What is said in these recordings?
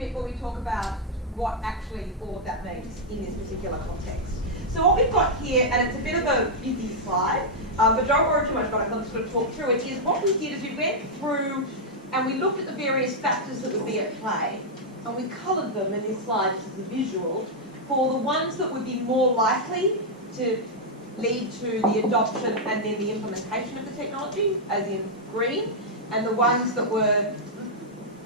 bit when we talk about what actually all of that means in this particular context. So what we've got here, and it's a bit of a busy slide, but don't worry too much about it, I'm just going to talk through it, is what we did is we went through and we looked at the various factors that would be at play, and we coloured them in this slide, which is the visual, for the ones that would be more likely to lead to the adoption and then the implementation of the technology, as in green, and the ones that were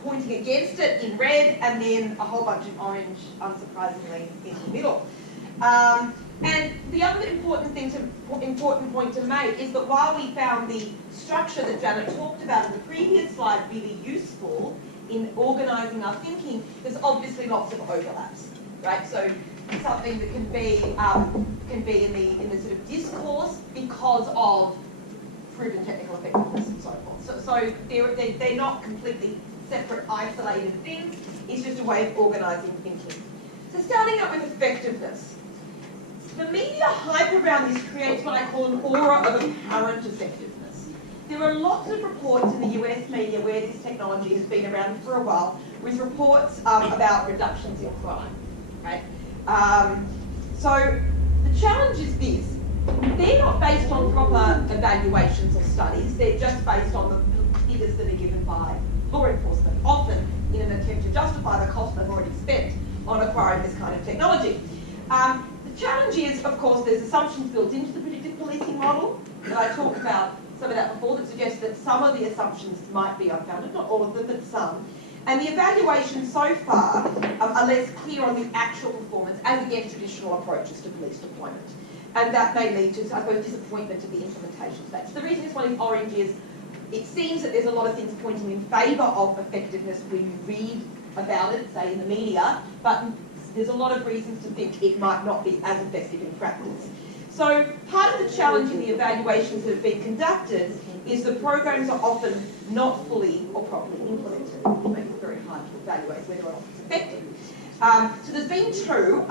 pointing against it in red, and then a whole bunch of orange, unsurprisingly, in the middle. And the other important point to make is that while we found the structure that Janet talked about in the previous slide really useful in organising our thinking, there's obviously lots of overlaps, right? So something that can be in the sort of discourse because of proven technical effectiveness and so forth. So they're not completely separate, isolated things. It's just a way of organising thinking. So starting out with effectiveness. The media hype around this creates what I call an aura of apparent effectiveness. There are lots of reports in the US media where this technology has been around for a while, with reports about reductions in crime, right? So the challenge is this. They're not based on proper evaluations or studies. They're just based on the figures that are given by law enforcement, often in an attempt to justify the cost they've already spent on acquiring this kind of technology. The challenge is, of course, there's assumptions built into the predictive policing model, and I talked about some of that before, that suggests that some of the assumptions might be unfounded, not all of them, but some. And the evaluations so far are less clear on the actual performance as against traditional approaches to police deployment. And that may lead to, I suppose, disappointment at the implementation stage. The reason this one is orange is it seems that there's a lot of things pointing in favour of effectiveness when you read about it, say in the media, but there's a lot of reasons to think it might not be as effective in practice. So part of the challenge in the evaluations that have been conducted is the programs are often not fully or properly implemented, which makes it very hard to evaluate whether or not it's effective. So there's been two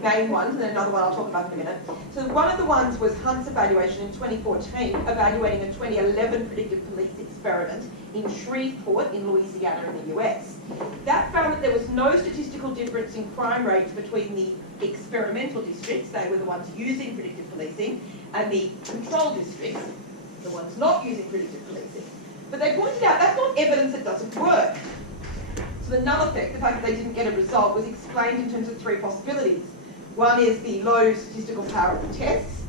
main ones, and another one I'll talk about in a minute. So one of the ones was Hunt's evaluation in 2014, evaluating a 2011 predictive police experiment in Shreveport in Louisiana in the US. That found that there was no statistical difference in crime rates between the experimental districts, they were the ones using predictive policing, and the control districts, the ones not using predictive policing. But they pointed out that's not evidence it doesn't work. So the null effect, the fact that they didn't get a result, was explained in terms of three possibilities. One is the low statistical power of the tests,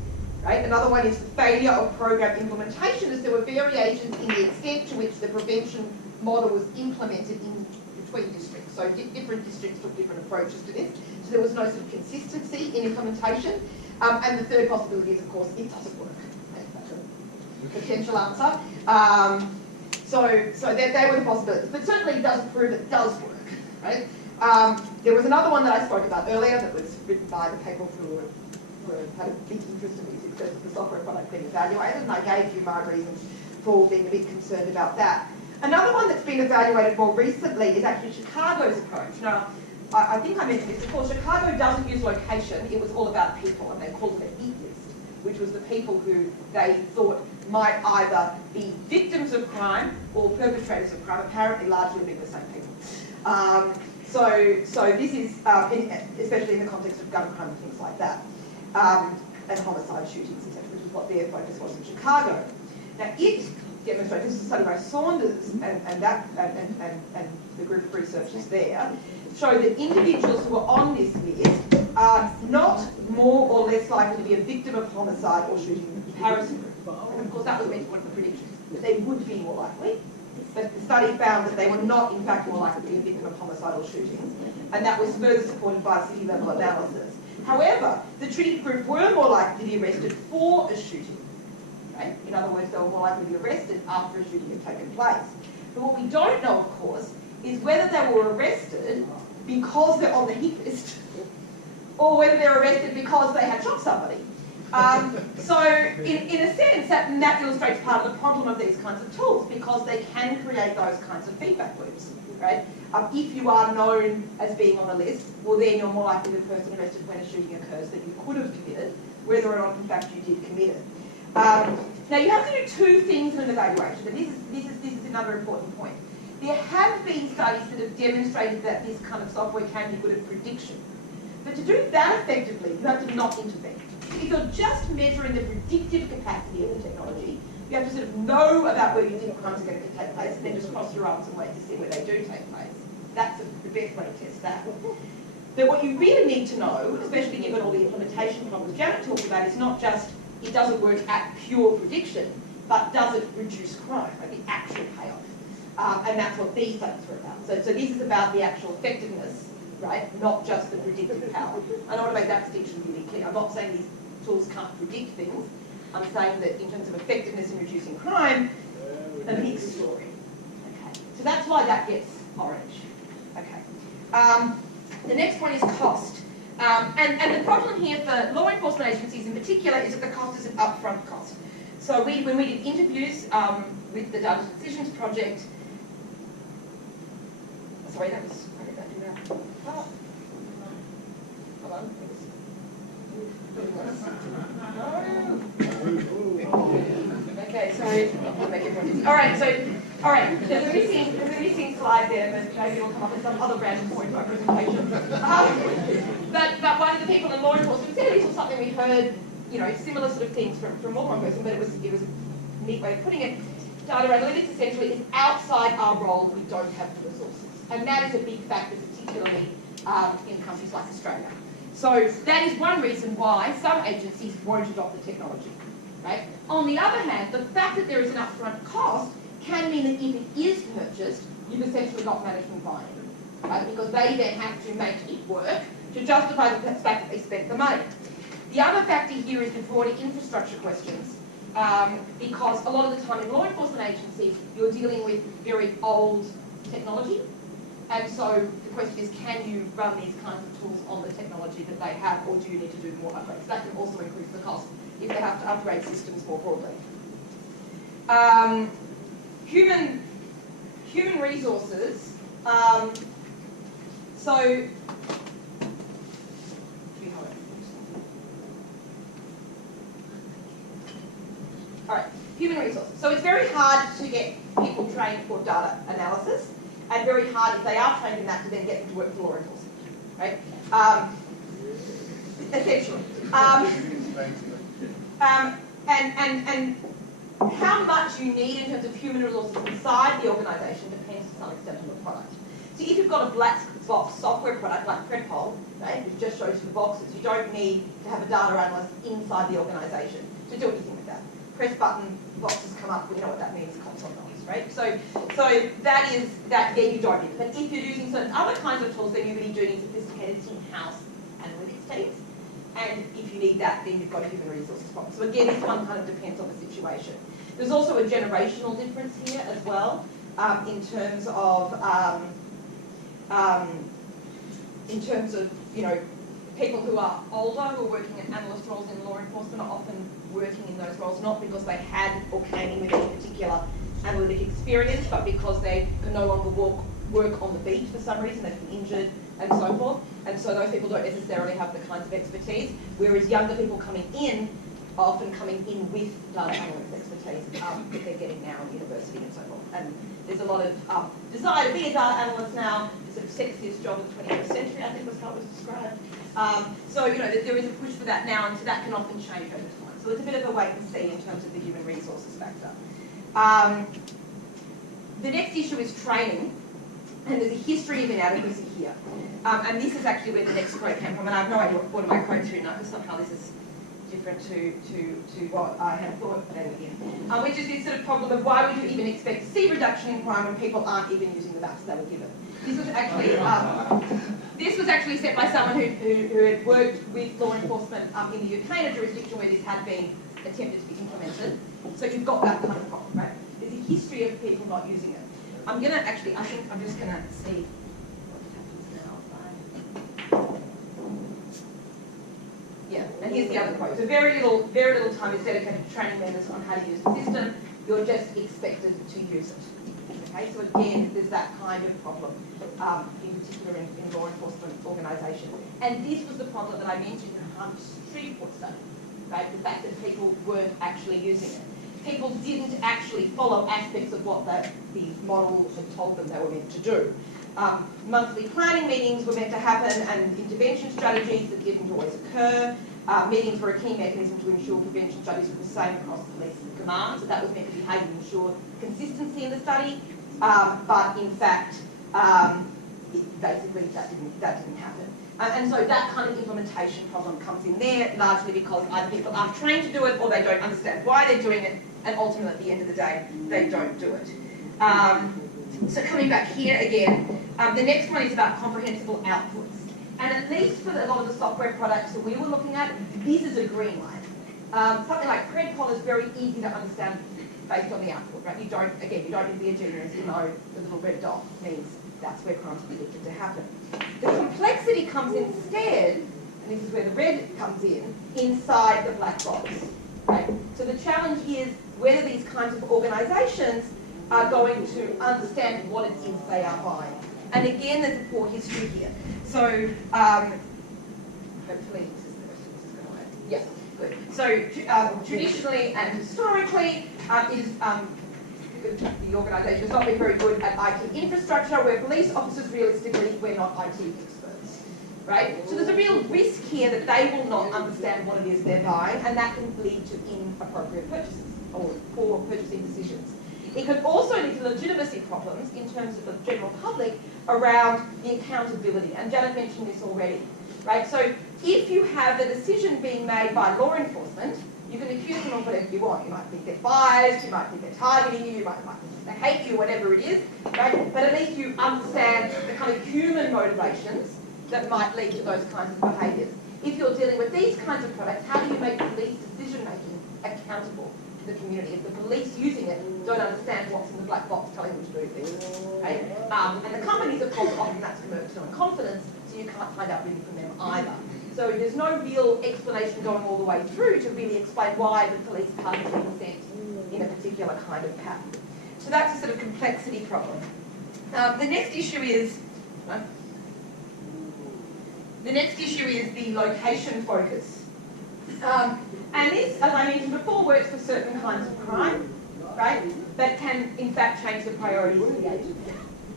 right? Another one is the failure of program implementation, as there were variations in the extent to which the prevention model was implemented in between districts. So different districts took different approaches to this. So there was no sort of consistency in implementation. And the third possibility is, of course, it doesn't work. That's a potential answer. So they were the possibilities. But certainly it does prove it does work, right? There was another one that I spoke about earlier that was written by the people who had a big interest in the success of the software product being evaluated, and I gave you my reasons for being a bit concerned about that. Another one that's been evaluated more recently is actually Chicago's approach. Now, I think I mentioned this before, Chicago doesn't use location, it was all about people, and they called it a heat list, which was the people who they thought might either be victims of crime or perpetrators of crime, apparently largely being the same people. So this is, especially in the context of gun crime and things like that, and homicide shootings, etc., which is what their focus was in Chicago. Now it demonstrates, this is a study by Saunders and the group of researchers there, showed that individuals who are on this list are not more or less likely to be a victim of homicide or shooting in the comparison group. And of course that was meant to be one of the predictions, that they would be more likely. But the study found that they were not, in fact, more likely to be a victim of homicidal shootings. And that was further supported by city-level analysis. However, the treated group were more likely to be arrested for a shooting. Right? In other words, they were more likely to be arrested after a shooting had taken place. But what we don't know, of course, is whether they were arrested because they're on the hit list, or whether they're arrested because they had shot somebody. So in a sense, that illustrates part of the problem of these kinds of tools, because they can create those kinds of feedback loops, right? If you are known as being on the list, well then you're more likely the person arrested when a shooting occurs that you could have committed, whether or not in fact you did commit it. Now you have to do two things in an evaluation, and this is another important point. There have been studies that have demonstrated that this kind of software can be good at prediction. But to do that effectively, you have to not intervene. If you're just measuring the predictive capacity of the technology, you have to sort of know about where you think crimes are going to take place and then just cross your arms and wait to see where they do take place. That's the best way to test that. But what you really need to know, especially given all the implementation problems Janet talked about, is not just it doesn't work at pure prediction, but does it reduce crime, like the actual payoff. And that's what these studies were about. So this is about the actual effectiveness, right? Not just the predictive power. I want to make that distinction really clear. I'm not saying these tools can't predict things. I'm saying that in terms of effectiveness in reducing crime, a mixed story. Okay. So that's why that gets orange. Okay. The next one is cost. And the problem here for law enforcement agencies in particular is that the cost is an upfront cost. So when we did interviews with the Data Decisions Project, sorry, that was, I did that do that. Oh. Hold on. Okay, so I'll make it more. All right. There's a missing slide there, but maybe it'll come up at some other random point in my presentation. But one of the people in law enforcement said this was something we heard, similar sort of things from more than one person, but it was a neat way of putting it. Data analytics essentially is outside our role. We don't have the resources, and that is a big factor, particularly in countries like Australia. So that is one reason why some agencies won't adopt the technology, right? On the other hand, the fact that there is an upfront cost can mean that if it is purchased, you've essentially got management buy-in, right? Because they then have to make it work to justify the fact that they spent the money. The other factor here is the broader infrastructure questions, because a lot of the time in law enforcement agencies, you're dealing with very old technology. And so the question is, can you run these kinds of tools on the technology that they have, or do you need to do more upgrades? That can also increase the cost if they have to upgrade systems more broadly. Human resources. Human resources. So it's very hard to get people trained for data analysis, and very hard if they are trained in that to then get them to work for law enforcement, right? Essentially. And how much you need in terms of human resources inside the organisation depends to some extent on the product. So if you've got a black box software product like Predictive, right, which just shows you the boxes, you don't need to have a data analyst inside the organisation to do anything with that. Press button, boxes come up, we know what that means, cops on those, right? So that is, yeah, you don't need it. But if you're using certain other kinds of tools, then you really do need sophisticated in-house analytics teams. And if you need that, then you've got a human resources problem. So again, this one kind of depends on the situation. There's also a generational difference here as well, in terms of people who are older, who are working in analyst roles in law enforcement, are often working in those roles not because they had or came in with any particular analytic experience, but because they can no longer work on the beat for some reason, they've been injured and so forth. And so those people don't necessarily have the kinds of expertise, whereas younger people coming in are often coming in with data analytics expertise that they're getting now in university and so forth. And there's a lot of desire to be a data analyst now. It's a sexiest job of the 21st century, I think was how it was described. So there is a push for that now, and so that can often change over time. So it's a bit of a wait and see in terms of the human resources factor. The next issue is training, and there's a history of inadequacy here. And this is actually where the next quote came from, and I have no idea what order my quote's written up, because somehow this is different to what I had thought, but anyway, which is this sort of problem of why would you even expect to see reduction in crime when people aren't even using the maps they were given. This was actually set by someone who had worked with law enforcement in the UK in a jurisdiction where this had been attempted to be implemented. So you've got that kind of problem, right? There's a history of people not using it. I think I'm just going to see what happens now. Yeah, and here's the other quote. So very little time is dedicated to training members on how to use the system. You're just expected to use it. Okay, so again, there's that kind of problem, in particular in law enforcement organisations. And this was the problem that I mentioned in the Hunt Street Report study, right? The fact that people weren't actually using it. people didn't actually follow aspects of what the model had told them they were meant to do. Monthly planning meetings were meant to happen, and intervention strategies that didn't always occur. Meetings were a key mechanism to ensure prevention studies were the same across police command, so that was meant to be how you ensure consistency in the study, but in fact, basically that didn't happen. And so that kind of implementation problem comes in there, largely because either people aren't trained to do it or they don't understand why they're doing it, and ultimately at the end of the day, they don't do it. So coming back here again, the next one is about comprehensible outputs. And at least for a lot of the software products that we were looking at, this is a green line. Something like Predictive is very easy to understand based on the output, right? You don't need to be a genius to know the little red dot means that's where crime's predicted to happen. The complexity comes instead, and this is where the red comes in, inside the black box. Right? So the challenge is whether these kinds of organisations are going to understand what it is they are buying. And again, there's a poor history here. So hopefully this is going to work. Yeah, good. So traditionally and historically, the organisation has not been very good at IT infrastructure, where police officers, realistically, we're not IT experts, right? So there's a real risk here that they will not understand what it is they're buying, and that can lead to inappropriate purchases or poor purchasing decisions. It could also lead to legitimacy problems in terms of the general public around the accountability, and Janet mentioned this already, right? So if you have a decision being made by law enforcement, you can accuse them of whatever you want. You might think they're biased, you might think they're targeting you, you might think they hate you, whatever it is, right? But at least you understand the kind of human motivations that might lead to those kinds of behaviours. If you're dealing with these kinds of products, how do you make police decision-making accountable to the community? If the police using it don't understand what's in the black box telling them to do things, right? And the companies, of course, often that's commercial and confidence, so you can't find out really from them either. So there's no real explanation going all the way through to really explain why the police can't be sent in a particular kind of pattern. So that's a sort of complexity problem. The next issue is the location focus. And this, as I mentioned before, works for certain kinds of crime, right? But can in fact change the priorities of the agent.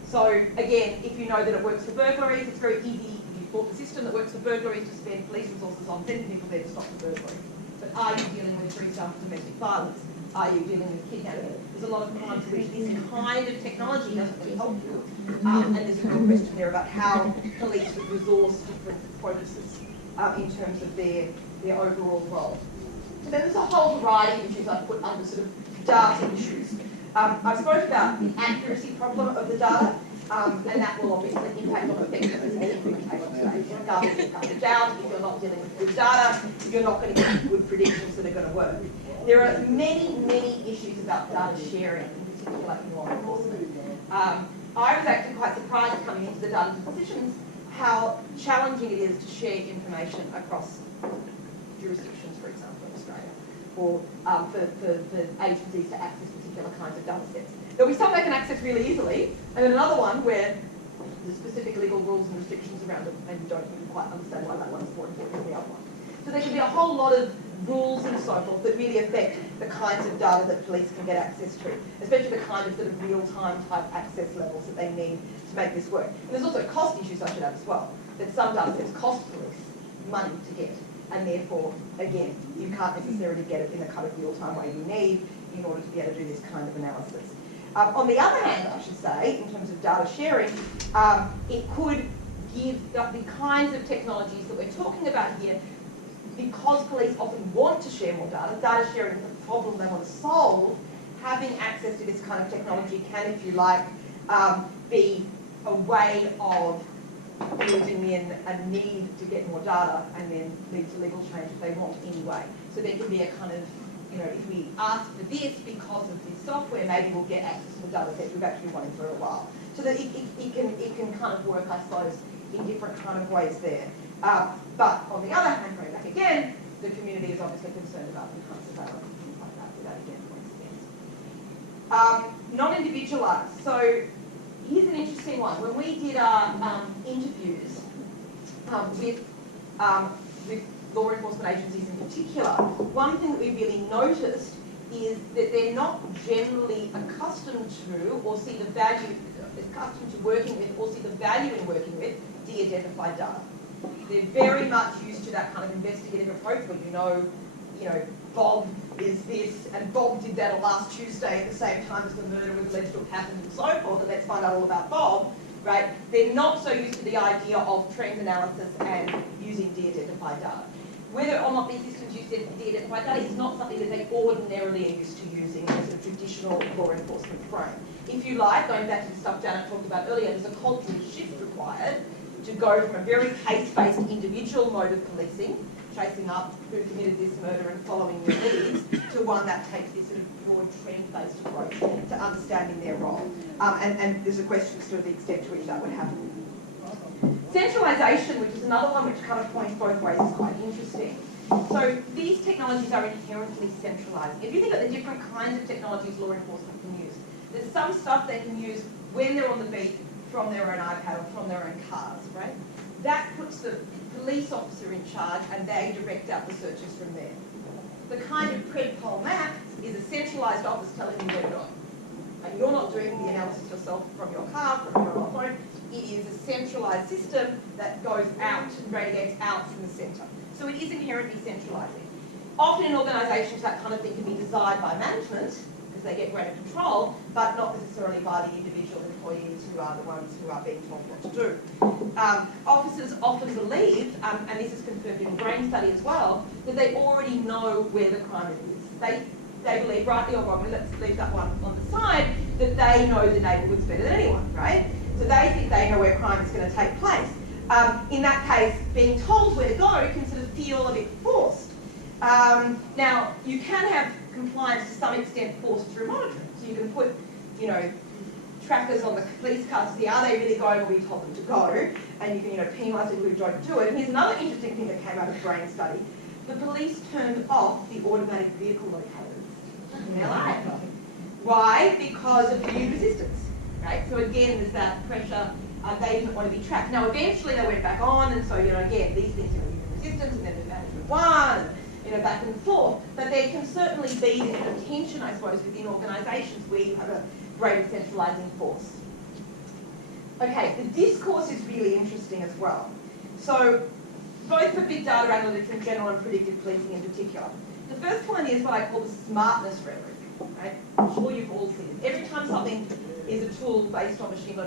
So again, if you know that it works for burglaries, it's very easy. Bought the system that works for burglaries to spend police resources on sending people there to stop the burglary. But are you dealing with, for example, domestic violence? Are you dealing with kidnapping? There's a lot of times where this kind of technology doesn't really help you. And there's a real question there about how police would resource different focuses in terms of their overall role. So then there's a whole variety of issues I've put under sort of data issues. I spoke about the accuracy problem of the data. And that will obviously impact on effectiveness and implementation stage. Regardless of garbage out, if you're not dealing with good data, you're not going to get good predictions that are going to work. There are many, many issues about data sharing, in particular in law enforcement. I was actually quite surprised coming into the data depositions how challenging it is to share information across jurisdictions, for example, in Australia, or for agencies to access particular kinds of data sets. There'll be some they can access really easily, and then another one where there's specific legal rules and restrictions around it, and you don't even quite understand why that one's more important than the other one. So there can be a whole lot of rules and so forth that really affect the kinds of data that police can get access to, especially the kind of sort of real-time type access levels that they need to make this work. And there's also cost issues I should add as well, that some data sets cost police money to get, and therefore, again, you can't necessarily get it in the kind of real-time way you need in order to be able to do this kind of analysis. On the other hand, I should say, in terms of data sharing, it could give the kinds of technologies that we're talking about here, because police often want to share more data sharing is a problem they want to solve, having access to this kind of technology can, if you like, be a way of building in a need to get more data and then lead to legal change if they want anyway. So there can be a kind of, you know, if we ask for this because of this software, maybe we'll get access to the data sets we've actually wanted for a while. So that it can kind of work, I suppose, in different kind of ways there. But on the other hand, going back again, the community is obviously concerned about the kind of surveillance and things like that, so that again makes sense. Non-individualised. So here's an interesting one. When we did our interviews with law enforcement agencies in particular, one thing that we really noticed is that they're not generally accustomed to or see the value, accustomed to working with or see the value in working with de-identified data. They're very much used to that kind of investigative approach where you know, Bob is this and Bob did that on last Tuesday at the same time as the murder was alleged to have happened and so forth, and let's find out all about Bob, right? They're not so used to the idea of trend analysis and using de-identified data. Whether or not these systems use de-identified data is not something that they ordinarily are used to using in a sort of traditional law enforcement frame. If you like, going back to the stuff Janet talked about earlier, there's a cultural shift required to go from a very case-based individual mode of policing, chasing up who committed this murder and following your leads, to one that takes this sort of broad trend-based approach to understanding their role. And there's a question as to the extent to which that would happen. Centralisation, which is another one which kind of points both ways, is quite interesting. So these technologies are inherently centralised. If you think of the different kinds of technologies law enforcement can use, there's some stuff they can use when they're on the beat from their own iPad or from their own cars, right? That puts the police officer in charge and they direct out the searches from there. The kind of Predictive map is a centralised office telling you where to go. And you're not doing the analysis yourself from your car, from your mobile phone. It is a centralised system that goes out and radiates out from the centre. So it is inherently centralising. Often in organisations that kind of thing can be desired by management because they get greater control, but not necessarily by the individual employees who are the ones who are being told what to do. Officers often believe, and this is confirmed in a brain study as well, that they already know where the crime is. They believe, rightly or wrongly, let's leave that one on the side, that they know the neighbourhoods better than anyone, right? So they think they know where crime is going to take place. In that case, being told where to go can sort of feel a bit forced. Now, you can have compliance to some extent forced through monitoring. So you can put, trackers on the police cars to see, are they really going where we told them to go? And you can, penalise people who don't do it. And here's another interesting thing that came out of the brain study. The police turned off the automatic vehicle locators in LA. Why? Because of viewed resistance, right? So again, there's that pressure. They didn't want to be tracked. Now, eventually they went back on, and so, again, these things are viewed resistance, and then the management won, and, back and forth. But there can certainly be a tension, I suppose, within organisations where you have a greater centralising force. Okay, the discourse is really interesting as well. So, both for big data analytics in general and predictive policing in particular. The first one is what I call the smartness rhetoric. Right? I'm sure you've all seen it. Every time something is a tool based on machine learning